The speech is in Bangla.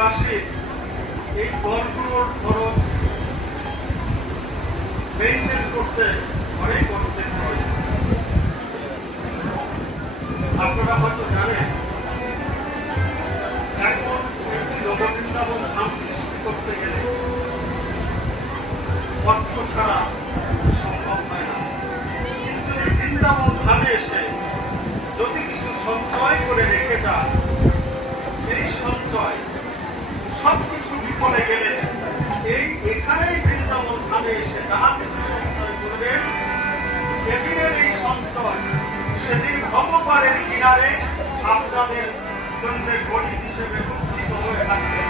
নিবাসীর এই ঘরগুলোর খরচ মেনটেন করতে অনেক অর্থের প্রয়োজন। আপনারা হয়তো জানেন এখন একটি নববৃন্দাবন ধাম সৃষ্টি করতে গেলে অর্থ ছাড়া সম্ভব হয় না। কিন্তু এই বৃন্দাবন ধামে এসে যদি কিছু সঞ্চয় করে রেখে যান, এই সঞ্চয় সবকিছু বিফলে গেলে এখানেই বৃন্দাবন ধামে এসে যাহা কিছু সঞ্চয় করবেন, সেদিনের এই সঞ্চয় সেদিন ভগবানের কিনারে আপনাদের জন্য গরিব হিসেবে গচ্ছিত হয়ে থাকবে।